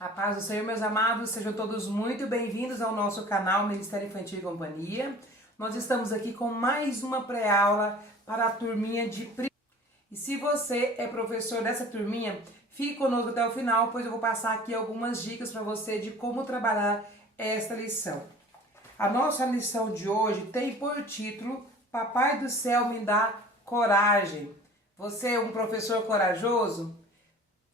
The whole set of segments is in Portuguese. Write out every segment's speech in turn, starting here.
A paz do Senhor, meus amados, sejam todos muito bem-vindos ao nosso canal Ministério Infantil e Companhia. Nós estamos aqui com mais uma pré-aula para a turminha de primeiro. E se você é professor dessa turminha, fique conosco até o final, pois eu vou passar aqui algumas dicas para você de como trabalhar esta lição. A nossa lição de hoje tem por título Papai do Céu me dá coragem. Você é um professor corajoso?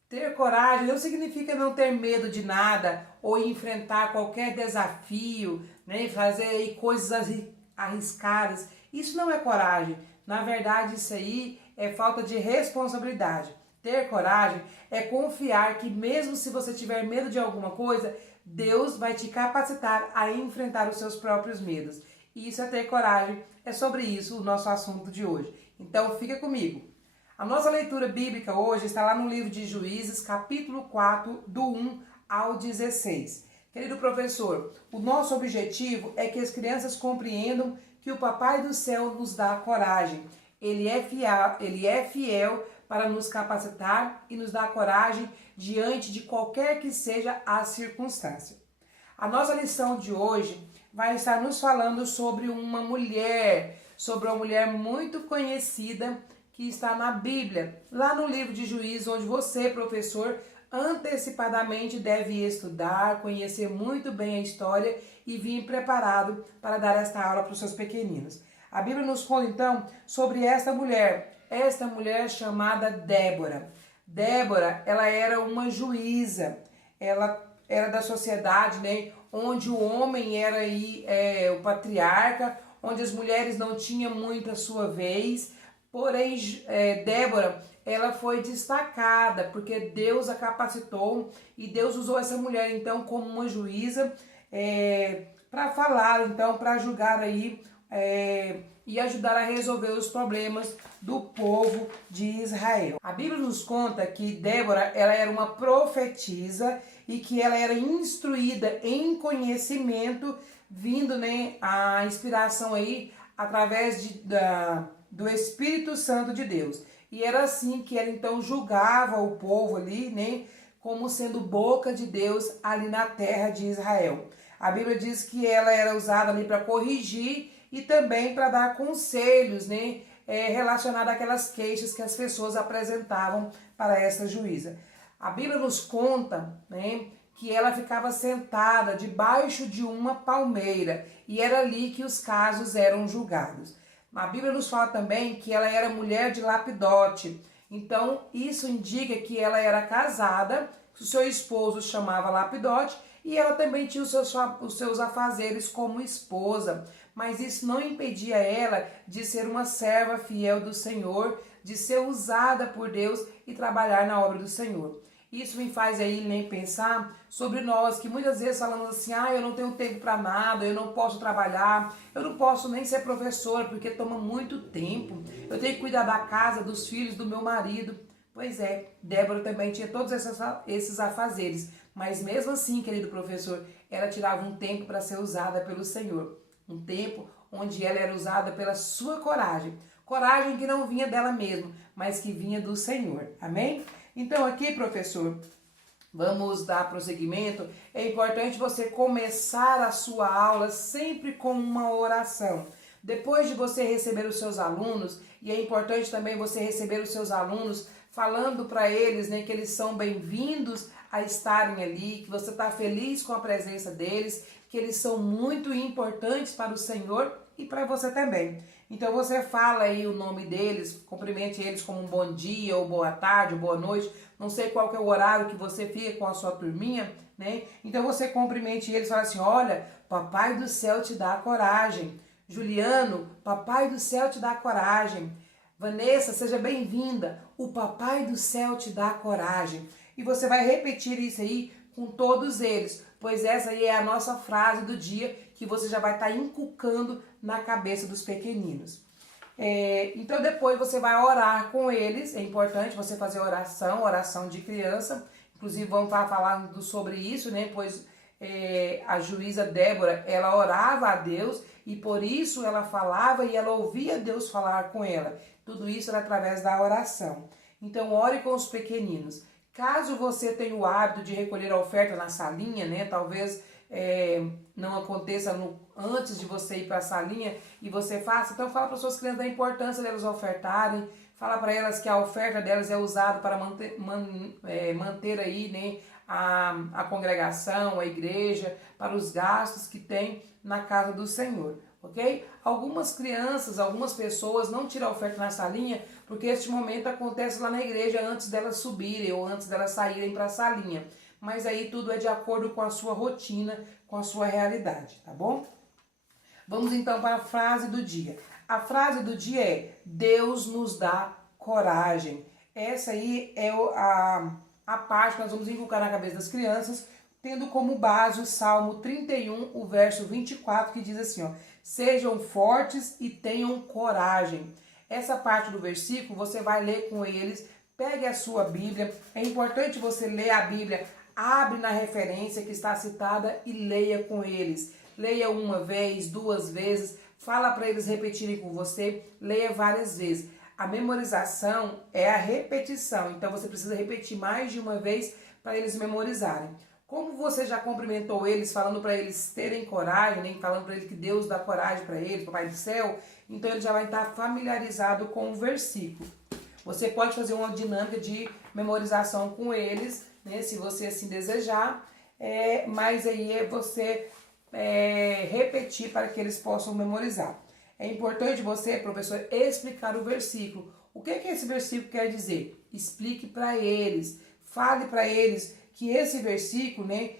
Ter coragem não significa não ter medo de nada ou enfrentar qualquer desafio, né? Fazer aí coisas arriscadas. Isso não é coragem. Na verdade, isso aí é falta de responsabilidade. Ter coragem é confiar que mesmo se você tiver medo de alguma coisa, Deus vai te capacitar a enfrentar os seus próprios medos. E isso é ter coragem. É sobre isso o nosso assunto de hoje. Então fica comigo. A nossa leitura bíblica hoje está lá no livro de Juízes, capítulo 4, do 1 ao 16. Querido professor, o nosso objetivo é que as crianças compreendam que o Papai do Céu nos dá coragem. Ele é fiel para nos capacitar e nos dar coragem diante de qualquer que seja a circunstância. A nossa lição de hoje vai estar nos falando sobre uma mulher muito conhecida que está na Bíblia, lá no livro de Juízes, onde você, professor, antecipadamente deve estudar, conhecer muito bem a história e vir preparado para dar esta aula para os seus pequeninos. A Bíblia nos conta então sobre esta mulher chamada Débora. Débora, ela era uma juíza, ela era da sociedade, né, onde o homem era aí, o patriarca, onde as mulheres não tinham muito a sua vez. Porém, Débora, ela foi destacada, porque Deus a capacitou e Deus usou essa mulher, então, como uma juíza para falar, então, para julgar aí e ajudar a resolver os problemas do povo de Israel. A Bíblia nos conta que Débora, ela era uma profetisa e que ela era instruída em conhecimento, vindo, né, a inspiração aí através do Espírito Santo de Deus. E era assim que ela então julgava o povo ali, né, como sendo boca de Deus ali na terra de Israel. A Bíblia diz que ela era usada ali para corrigir e também para dar conselhos, né, relacionados àquelas queixas que as pessoas apresentavam para essa juíza. A Bíblia nos conta, né, que ela ficava sentada debaixo de uma palmeira e era ali que os casos eram julgados. A Bíblia nos fala também que ela era mulher de Lapidote. Então, isso indica que ela era casada, o seu esposo chamava Lapidote e ela também tinha os seus afazeres como esposa. Mas isso não impedia ela de ser uma serva fiel do Senhor, de ser usada por Deus e trabalhar na obra do Senhor. Isso me faz aí nem pensar sobre nós, que muitas vezes falamos assim, eu não tenho tempo para nada, eu não posso trabalhar, eu não posso nem ser professora, porque toma muito tempo, eu tenho que cuidar da casa, dos filhos, do meu marido. Pois é, Débora também tinha todos esses afazeres, mas mesmo assim, querido professor, ela tirava um tempo para ser usada pelo Senhor, um tempo onde ela era usada pela sua coragem, coragem que não vinha dela mesma, mas que vinha do Senhor, amém? Então aqui, professor, vamos dar prosseguimento. É importante você começar a sua aula sempre com uma oração. Depois de você receber os seus alunos, e é importante também você receber os seus alunos falando para eles, né, que eles são bem-vindos a estarem ali, que você está feliz com a presença deles, que eles são muito importantes para o Senhor e para você também. Então você fala aí o nome deles, cumprimente eles como um bom dia, ou boa tarde, ou boa noite, não sei qual que é o horário que você fica com a sua turminha, né? Então você cumprimente eles e fala assim, olha, Papai do Céu te dá coragem. Juliano, Papai do Céu te dá coragem. Vanessa, seja bem-vinda, o Papai do Céu te dá coragem. E você vai repetir isso aí com todos eles, pois essa aí é a nossa frase do dia que você já vai estar inculcando na cabeça dos pequeninos. Então depois você vai orar com eles, é importante você fazer oração de criança, inclusive vamos estar falando sobre isso, né? Pois a juíza Débora, ela orava a Deus e por isso ela falava e ela ouvia Deus falar com ela. Tudo isso era através da oração. Então ore com os pequeninos. Caso você tenha o hábito de recolher a oferta na salinha, né? Talvez não aconteça antes de você ir para a salinha e você faça. Então fala para suas crianças da importância delas ofertarem. Fala para elas que a oferta delas é usada para manter aí, né, a congregação, a igreja, para os gastos que tem na casa do Senhor, ok? Algumas crianças, algumas pessoas não tiram a oferta na salinha porque este momento acontece lá na igreja antes delas subirem ou antes delas saírem para a salinha. Mas aí tudo é de acordo com a sua rotina, com a sua realidade, tá bom? Vamos então para a frase do dia. A frase do dia é: Deus nos dá coragem. Essa aí é a parte que nós vamos inculcar na cabeça das crianças, tendo como base o Salmo 31, o verso 24, que diz assim, ó: sejam fortes e tenham coragem. Essa parte do versículo você vai ler com eles, pegue a sua Bíblia. É importante você ler a Bíblia, abre na referência que está citada e leia com eles. Leia uma vez, duas vezes, fala para eles repetirem com você, leia várias vezes. A memorização é a repetição, então você precisa repetir mais de uma vez para eles memorizarem. Como você já cumprimentou eles, falando para eles terem coragem, né? Falando para eles que Deus dá coragem para eles, Papai do céu, então ele já vai estar familiarizado com o versículo. Você pode fazer uma dinâmica de memorização com eles, né? Se você assim desejar, mas aí é você repetir para que eles possam memorizar. É importante você, professor, explicar o versículo. O que esse versículo quer dizer? Explique para eles, fale para eles que esse versículo, né,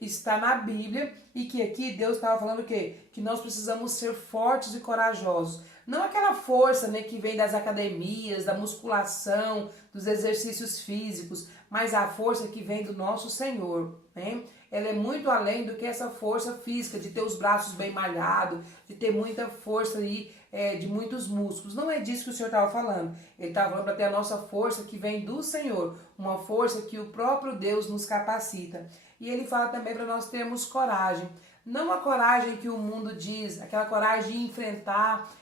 está na Bíblia e que aqui Deus estava falando o quê? Que nós precisamos ser fortes e corajosos. Não aquela força, né, que vem das academias, da musculação, dos exercícios físicos, mas a força que vem do nosso Senhor, né? Ela é muito além do que essa força física, de ter os braços bem malhados, de ter muita força aí, de muitos músculos. Não é disso que o Senhor estava falando. Ele estava falando para ter a nossa força que vem do Senhor, uma força que o próprio Deus nos capacita. E ele fala também para nós termos coragem. Não a coragem que o mundo diz, aquela coragem de enfrentar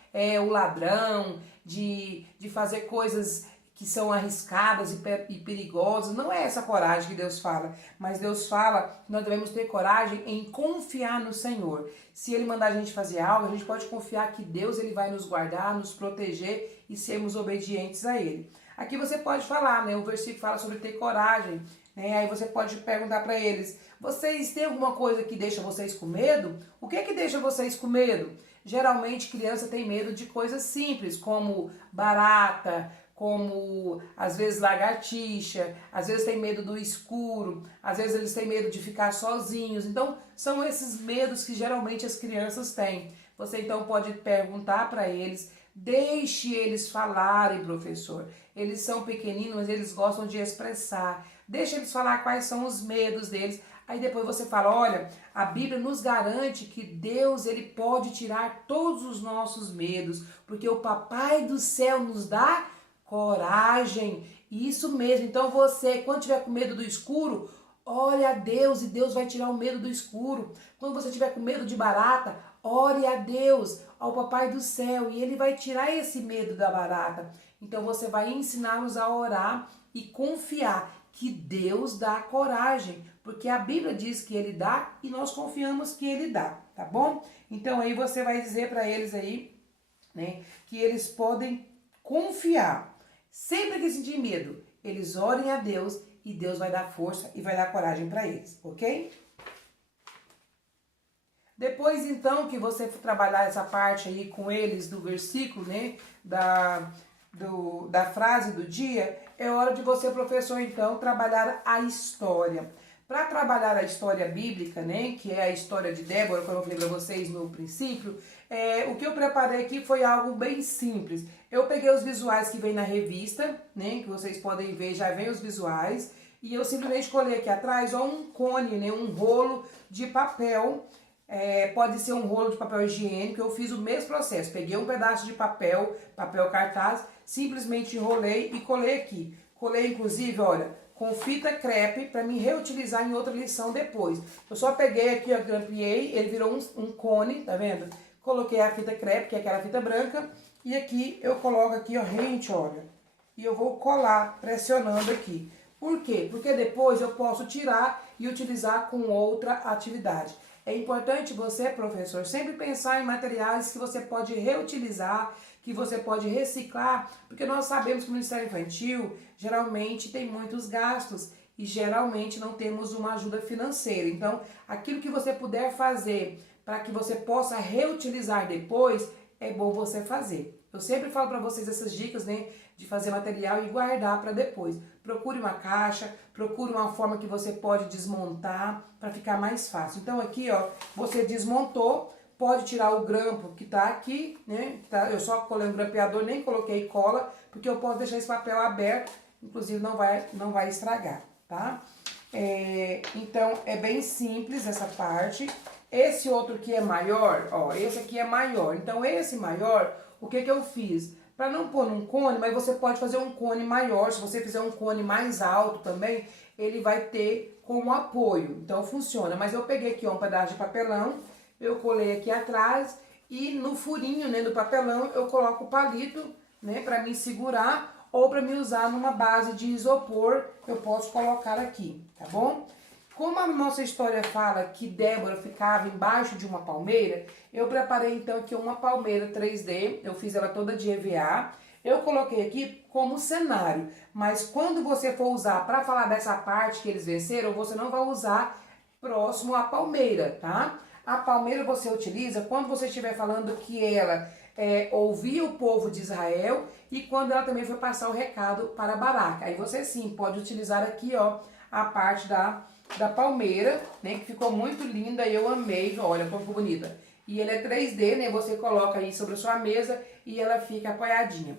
o ladrão, de fazer coisas que são arriscadas e perigosas. Não é essa coragem que Deus fala, mas Deus fala que nós devemos ter coragem em confiar no Senhor. Se Ele mandar a gente fazer algo, a gente pode confiar que Deus ele vai nos guardar, nos proteger e sermos obedientes a Ele. Aqui você pode falar, né? O versículo fala sobre ter coragem, né? Aí você pode perguntar para eles: vocês têm alguma coisa que deixa vocês com medo? O que deixa vocês com medo? Geralmente criança tem medo de coisas simples, como barata, como às vezes lagartixa, às vezes tem medo do escuro, às vezes eles têm medo de ficar sozinhos. Então são esses medos que geralmente as crianças têm. Você então pode perguntar para eles, deixe eles falarem, professor. Eles são pequeninos, mas eles gostam de expressar. Deixe eles falar quais são os medos deles. Aí depois você fala: olha, a Bíblia nos garante que Deus ele pode tirar todos os nossos medos, porque o Papai do céu nos dá coragem. Isso mesmo. Então você, quando tiver com medo do escuro, ore a Deus e Deus vai tirar o medo do escuro. Quando você tiver com medo de barata, ore a Deus, ao Papai do céu, e Ele vai tirar esse medo da barata. Então você vai ensiná-los a orar e confiar que Deus dá coragem, porque a Bíblia diz que Ele dá e nós confiamos que Ele dá, tá bom? Então aí você vai dizer para eles aí, né, que eles podem confiar. Sempre que sentir medo, eles orem a Deus e Deus vai dar força e vai dar coragem para eles, ok? Depois então que você for trabalhar essa parte aí com eles do versículo, né, da frase do dia, é hora de você, professor, então, trabalhar a história. Para trabalhar a história bíblica, né, que é a história de Débora, como eu falei para vocês no princípio, o que eu preparei aqui foi algo bem simples. Eu peguei os visuais que vem na revista, né, que vocês podem ver, já vem os visuais, e eu simplesmente colei aqui atrás um cone, né, um rolo de papel. Pode ser um rolo de papel higiênico. Eu fiz o mesmo processo, peguei um pedaço de papel cartaz, simplesmente enrolei e colei aqui. Colei inclusive, olha, com fita crepe para me reutilizar em outra lição depois. Eu só peguei aqui, ó, grampeei, ele virou um cone, tá vendo? Coloquei a fita crepe, que é aquela fita branca, e aqui eu coloco aqui, ó, rente, olha, e eu vou colar, pressionando aqui. Por quê? Porque depois eu posso tirar e utilizar com outra atividade. É importante você, professor, sempre pensar em materiais que você pode reutilizar, que você pode reciclar, porque nós sabemos que o Ministério Infantil geralmente tem muitos gastos e geralmente não temos uma ajuda financeira. Então, aquilo que você puder fazer para que você possa reutilizar depois, é bom você fazer. Eu sempre falo para vocês essas dicas, né, de fazer material e guardar para depois. Procure uma caixa, procure uma forma que você pode desmontar para ficar mais fácil. Então aqui, ó, você desmontou, pode tirar o grampo que tá aqui, né? Eu só colei um grampeador, nem coloquei cola, porque eu posso deixar esse papel aberto, inclusive não vai estragar, tá? Então é bem simples essa parte. Esse outro aqui é maior, ó, esse aqui é maior. Então esse maior, o que que eu fiz? Para não pôr num cone, mas você pode fazer um cone maior. Se você fizer um cone mais alto também, ele vai ter como apoio. Então funciona. Mas eu peguei aqui ó, um pedaço de papelão, eu colei aqui atrás e no furinho, né, do papelão eu coloco o palito, né, para me segurar ou para me usar numa base de isopor, eu posso colocar aqui, tá bom? Como a nossa história fala que Débora ficava embaixo de uma palmeira, eu preparei então aqui uma palmeira 3D, eu fiz ela toda de EVA, eu coloquei aqui como cenário, mas quando você for usar para falar dessa parte que eles venceram, você não vai usar próximo à palmeira, tá? A palmeira você utiliza quando você estiver falando que ela ouvia o povo de Israel e quando ela também foi passar o recado para Baraque. Aí você sim pode utilizar aqui ó, a parte da palmeira, né, que ficou muito linda, eu amei, olha como ficou bonita. E ele é 3D, né, você coloca aí sobre a sua mesa e ela fica apoiadinha.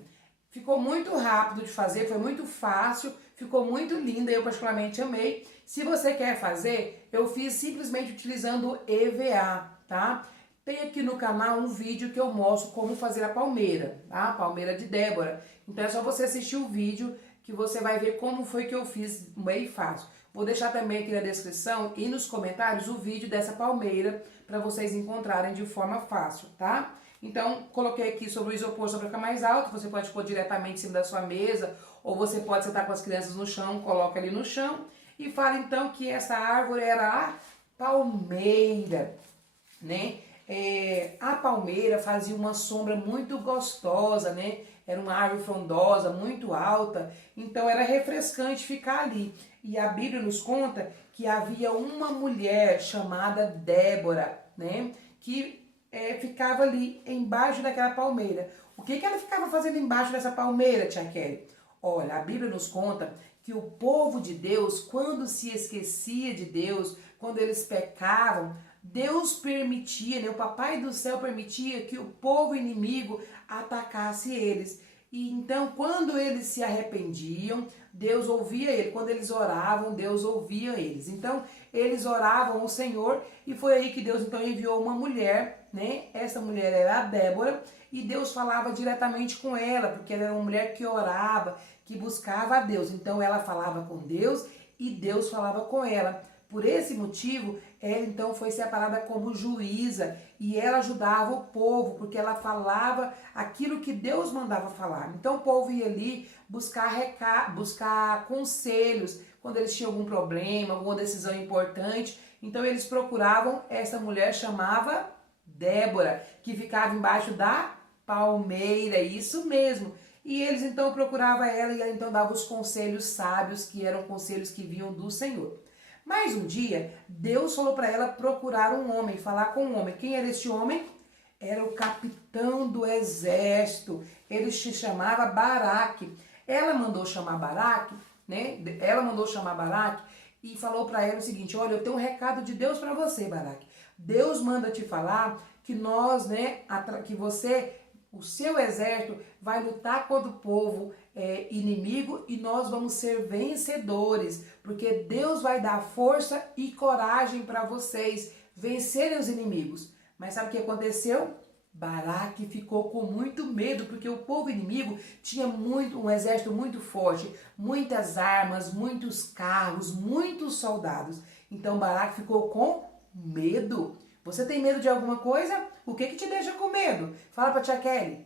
Ficou muito rápido de fazer, foi muito fácil, ficou muito linda, eu particularmente amei. Se você quer fazer, eu fiz simplesmente utilizando EVA, tá? Tem aqui no canal um vídeo que eu mostro como fazer a palmeira, tá? A palmeira de Débora. Então é só você assistir o vídeo que você vai ver como foi que eu fiz, bem fácil. Vou deixar também aqui na descrição e nos comentários o vídeo dessa palmeira para vocês encontrarem de forma fácil, tá? Então, coloquei aqui sobre o isopor só para ficar mais alto, você pode pôr diretamente em cima da sua mesa, ou você pode sentar com as crianças no chão, coloca ali no chão, e fala então que essa árvore era a palmeira, né? A palmeira fazia uma sombra muito gostosa, né? Era uma árvore frondosa, muito alta, então era refrescante ficar ali. E a Bíblia nos conta que havia uma mulher chamada Débora, né? Que ficava ali embaixo daquela palmeira. O que ela ficava fazendo embaixo dessa palmeira, tia Kelly? Olha, a Bíblia nos conta que o povo de Deus, quando se esquecia de Deus, quando eles pecavam, Deus permitia, né, o Papai do céu permitia que o povo inimigo atacasse eles. E então, quando eles se arrependiam, Deus ouvia eles. Quando eles oravam, Deus ouvia eles. Então, eles oravam ao Senhor e foi aí que Deus então enviou uma mulher, né? Essa mulher era a Débora e Deus falava diretamente com ela, porque ela era uma mulher que orava, que buscava a Deus. Então, ela falava com Deus e Deus falava com ela. Por esse motivo, ela então foi separada como juíza e ela ajudava o povo, porque ela falava aquilo que Deus mandava falar. Então o povo ia ali buscar conselhos quando eles tinham algum problema, alguma decisão importante. Então eles procuravam essa mulher, chamava Débora, que ficava embaixo da palmeira, isso mesmo. E eles então procuravam ela e ela então dava os conselhos sábios, que eram conselhos que vinham do Senhor. Mas um dia, Deus falou para ela procurar um homem, falar com um homem. Quem era este homem? Era o capitão do exército. Ele se chamava Baraque. Ela mandou chamar Baraque, né? Ela mandou chamar Baraque e falou para ela o seguinte: olha, eu tenho um recado de Deus para você, Baraque. Deus manda te falar que nós, né, que você, o seu exército vai lutar contra o povo inimigo e nós vamos ser vencedores, porque Deus vai dar força e coragem para vocês vencerem os inimigos. Mas sabe o que aconteceu? Baraque ficou com muito medo, porque o povo inimigo tinha um exército muito forte, muitas armas, muitos carros, muitos soldados. Então Baraque ficou com medo. Você tem medo de alguma coisa? O que te deixa com medo? Fala para tia Kelly.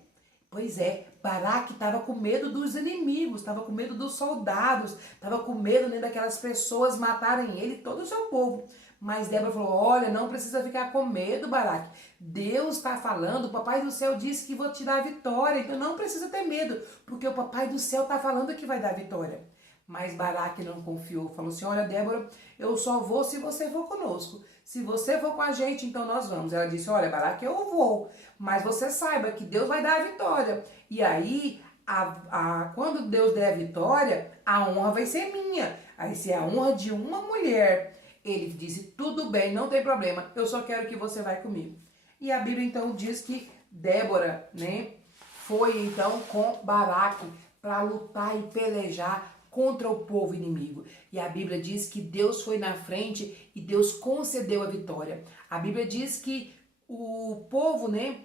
Pois é, Baraque estava com medo dos inimigos, estava com medo dos soldados, estava com medo, né, daquelas pessoas matarem ele e todo o seu povo. Mas Débora falou, olha, não precisa ficar com medo, Baraque. Deus está falando, o Papai do Céu disse que vou te dar a vitória, então não precisa ter medo, porque o Papai do Céu está falando que vai dar a vitória. Mas Baraque não confiou, falou assim, olha, Débora, eu só vou se você for conosco. Se você for com a gente, então nós vamos. Ela disse, olha, Baraque, eu vou, mas você saiba que Deus vai dar a vitória. E aí, quando Deus der a vitória, a honra vai ser minha. Vai ser a honra de uma mulher. Ele disse, tudo bem, não tem problema, eu só quero que você vá comigo. E a Bíblia então diz que Débora, né, foi então com Baraque para lutar e pelejar contra o povo inimigo. E a Bíblia diz que Deus foi na frente e Deus concedeu a vitória. A Bíblia diz que o povo, né,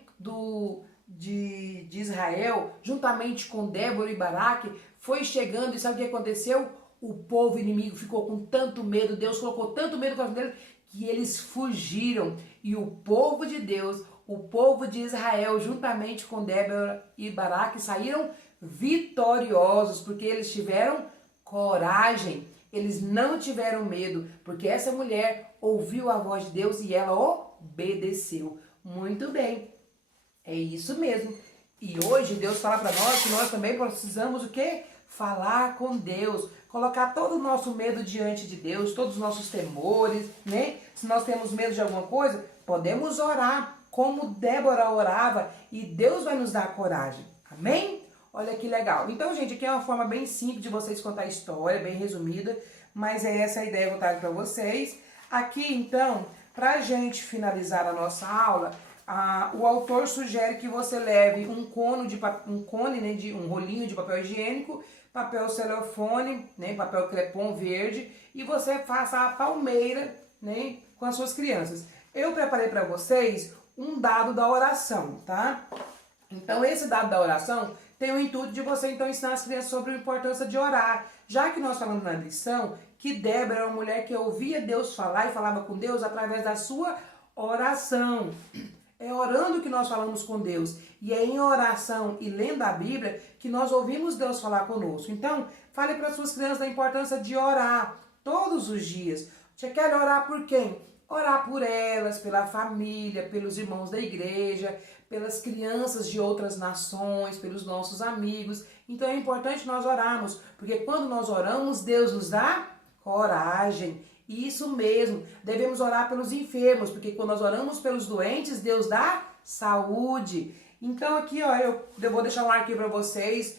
de Israel, juntamente com Débora e Baraque, foi chegando e sabe o que aconteceu? O povo inimigo ficou com tanto medo, Deus colocou tanto medo no coração deles, que eles fugiram. E o povo de Deus, o povo de Israel, juntamente com Débora e Baraque, saíram vitoriosos, porque eles tiveram coragem, eles não tiveram medo, porque essa mulher ouviu a voz de Deus e ela obedeceu. Muito bem, é isso mesmo. E hoje Deus fala para nós que nós também precisamos o quê? Falar com Deus, colocar todo o nosso medo diante de Deus, todos os nossos temores, né? Se nós temos medo de alguma coisa, podemos orar como Débora orava e Deus vai nos dar coragem. Amém? Olha que legal. Então, gente, aqui é uma forma bem simples de vocês contar a história, bem resumida, mas é essa a ideia que eu trago para vocês. Aqui, então, para a gente finalizar a nossa aula, o autor sugere que você leve um rolinho de papel higiênico, papel celofane, né, papel crepom verde, e você faça a palmeira, né, com as suas crianças. Eu preparei para vocês um dado da oração, tá? Então, esse dado da oração tem o intuito de você, então, ensinar as crianças sobre a importância de orar. Já que nós falamos na lição que Débora era uma mulher que ouvia Deus falar e falava com Deus através da sua oração. É orando que nós falamos com Deus. E é em oração e lendo a Bíblia que nós ouvimos Deus falar conosco. Então, fale para as suas crianças da importância de orar todos os dias. Você quer orar por quem? Orar por elas, pela família, pelos irmãos da igreja, pelas crianças de outras nações, pelos nossos amigos. Então é importante nós orarmos, porque quando nós oramos, Deus nos dá coragem. Isso mesmo, devemos orar pelos enfermos, porque quando nós oramos pelos doentes, Deus dá saúde. Então aqui, ó, eu vou deixar um arquivo para vocês,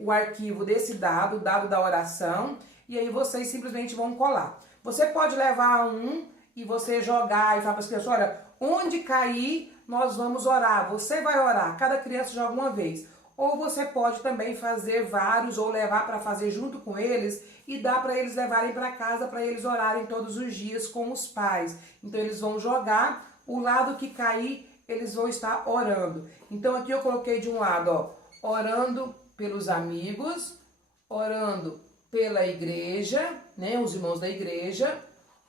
o arquivo desse dado, o dado da oração, e aí vocês simplesmente vão colar. Você pode levar um e você jogar e falar para as crianças, olha, onde cair, nós vamos orar. Você vai orar, cada criança joga uma vez. Ou você pode também fazer vários ou levar para fazer junto com eles e dar para eles levarem para casa para eles orarem todos os dias com os pais. Então eles vão jogar, o lado que cair, eles vão estar orando. Então aqui eu coloquei de um lado, ó, orando pelos amigos, orando pela igreja, né, os irmãos da igreja,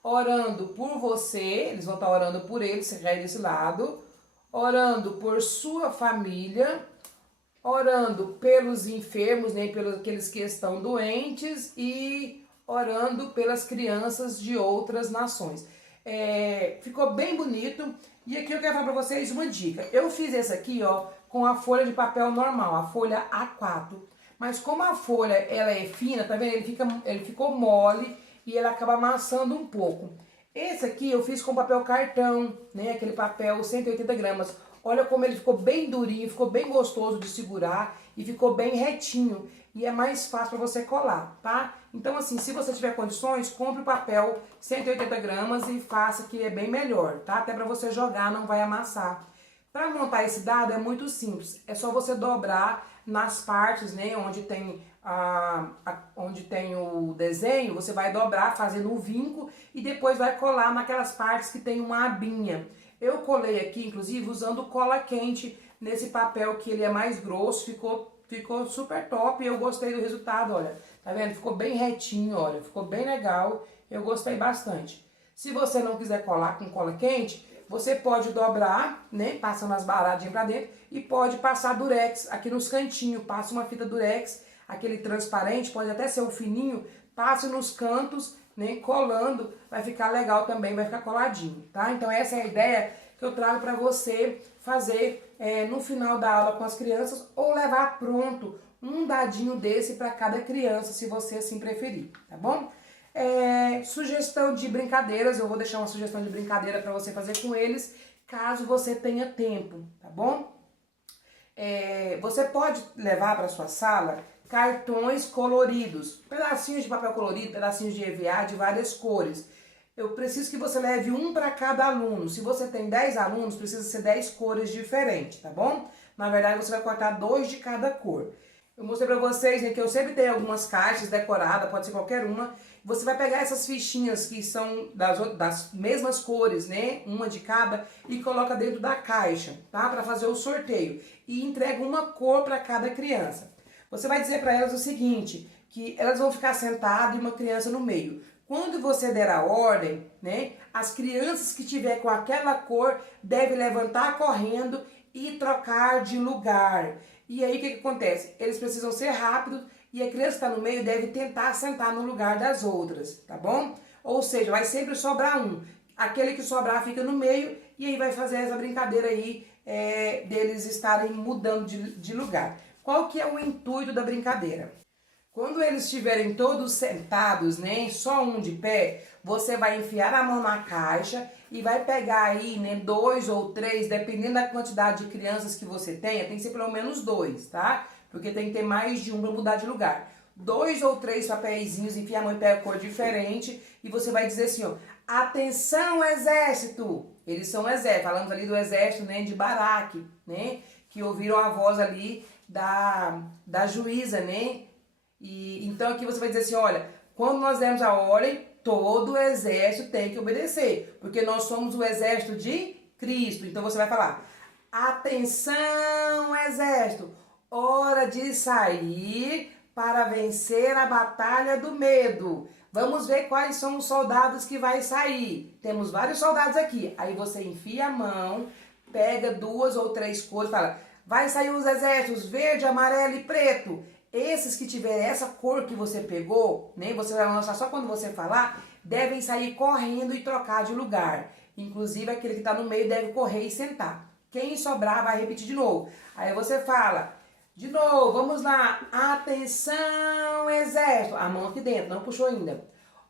orando por você, eles vão estar orando por eles, você já é desse lado, orando por sua família, orando pelos enfermos, né, pelos aqueles que estão doentes e orando pelas crianças de outras nações. Ficou bem bonito e aqui eu quero falar para vocês uma dica. Eu fiz esse aqui, ó, com a folha de papel normal, a folha A4. Mas como a folha ela é fina, tá vendo? Ele ficou mole e ela acaba amassando um pouco. Esse aqui eu fiz com papel cartão, né? Aquele papel 180 gramas. Olha como ele ficou bem durinho, ficou bem gostoso de segurar e ficou bem retinho. E é mais fácil para você colar, tá? Então assim, se você tiver condições, compre o papel 180 gramas e faça que é bem melhor, tá? Até para você jogar, não vai amassar. Para montar esse dado é muito simples. É só você dobrar nas partes, né, onde tem o desenho, você vai dobrar fazendo um vinco e depois vai colar naquelas partes que tem uma abinha. Eu colei aqui, inclusive, usando cola quente nesse papel que ele é mais grosso, ficou super top e eu gostei do resultado, olha. Tá vendo? Ficou bem retinho, olha, ficou bem legal, eu gostei bastante. Se você não quiser colar com cola quente, você pode dobrar, né, passando as baradinhas pra dentro, e pode passar durex aqui nos cantinhos, passa uma fita durex, aquele transparente, pode até ser um fininho, passe nos cantos, né, colando, vai ficar legal também, vai ficar coladinho, tá? Então essa é a ideia que eu trago para você fazer no final da aula com as crianças, ou levar pronto um dadinho desse para cada criança, se você assim preferir, tá bom? Sugestão de brincadeiras, eu vou deixar uma sugestão de brincadeira para você fazer com eles, caso você tenha tempo, tá bom? Você pode levar para sua sala cartões coloridos, pedacinhos de papel colorido, pedacinhos de EVA de várias cores. Eu preciso que você leve um para cada aluno. Se você tem 10 alunos, precisa ser 10 cores diferentes, tá bom? Na verdade, você vai cortar 2 de cada cor. Eu mostrei para vocês, né, que eu sempre tenho algumas caixas decoradas, pode ser qualquer uma. Você vai pegar essas fichinhas que são das mesmas cores, né, uma de cada, e coloca dentro da caixa, tá? Para fazer o sorteio. E entrega uma cor para cada criança. Você vai dizer para elas o seguinte, que elas vão ficar sentadas e uma criança no meio. Quando você der a ordem, né, as crianças que tiver com aquela cor devem levantar correndo e trocar de lugar. E aí o que acontece? Eles precisam ser rápidos e a criança que está no meio deve tentar sentar no lugar das outras, tá bom? Ou seja, vai sempre sobrar um. Aquele que sobrar fica no meio e aí vai fazer essa brincadeira aí deles estarem mudando de lugar. Qual que é o intuito da brincadeira? Quando eles estiverem todos sentados, né, só um de pé, você vai enfiar a mão na caixa e vai pegar aí, né, 2 ou 3, dependendo da quantidade de crianças que você tenha, tem que ser pelo menos 2, tá? Porque tem que ter mais de um para mudar de lugar. 2 ou 3 papeizinhos, enfia a mão e pega cor diferente e você vai dizer assim, ó, atenção exército! Eles são exército, falamos ali do exército, né, de Baraque, né, que ouviram a voz ali da juíza, né? E então aqui você vai dizer assim, olha, quando nós demos a ordem, todo o exército tem que obedecer, porque nós somos o exército de Cristo. Então você vai falar, atenção exército, hora de sair para vencer a batalha do medo. Vamos ver quais são os soldados que vai sair. Temos vários soldados aqui. Aí você enfia a mão, pega 2 ou 3 cores, fala, vai sair os exércitos verde, amarelo e preto. Esses que tiverem essa cor que você pegou, né, você vai mostrar só quando você falar, devem sair correndo e trocar de lugar. Inclusive, aquele que está no meio deve correr e sentar. Quem sobrar vai repetir de novo. Aí você fala, de novo, vamos lá. Atenção, exército. A mão aqui dentro, não puxou ainda.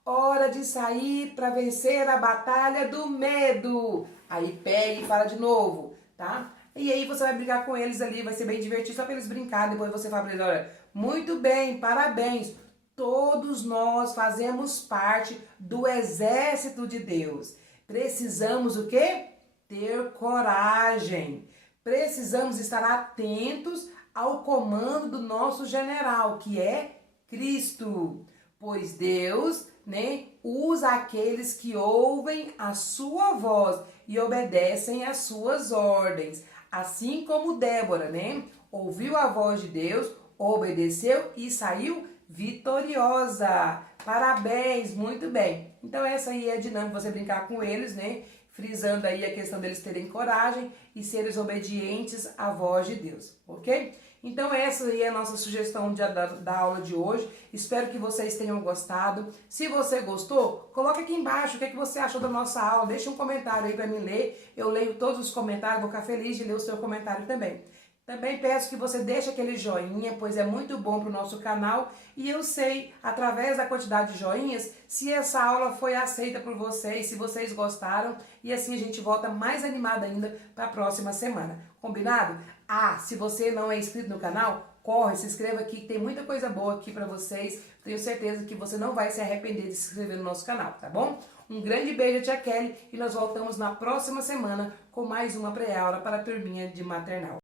Hora de sair para vencer a batalha do medo. Aí pega e fala de novo, tá? E aí você vai brincar com eles ali, vai ser bem divertido, só para eles brincarem. Depois você fala para eles, olha, muito bem, parabéns. Todos nós fazemos parte do exército de Deus. Precisamos o quê? Ter coragem. Precisamos estar atentos ao comando do nosso general, que é Cristo. Pois Deus, né, usa aqueles que ouvem a sua voz e obedecem às suas ordens. Assim como Débora, né, ouviu a voz de Deus, obedeceu e saiu vitoriosa. Parabéns, muito bem. Então essa aí é a dinâmica, você brincar com eles, né, frisando aí a questão deles terem coragem e serem obedientes à voz de Deus, ok? Então essa aí é a nossa sugestão da aula de hoje. Espero que vocês tenham gostado. Se você gostou, coloque aqui embaixo o que você achou da nossa aula. Deixa um comentário aí para mim ler. Eu leio todos os comentários, vou ficar feliz de ler o seu comentário também. Também peço que você deixe aquele joinha, pois é muito bom para o nosso canal. E eu sei, através da quantidade de joinhas, se essa aula foi aceita por vocês, se vocês gostaram. E assim a gente volta mais animada ainda para a próxima semana. Combinado? Ah, se você não é inscrito no canal, corre, se inscreva aqui, que tem muita coisa boa aqui para vocês. Tenho certeza que você não vai se arrepender de se inscrever no nosso canal, tá bom? Um grande beijo, tia Kelly, e nós voltamos na próxima semana com mais uma pré-aula para a turminha de maternal.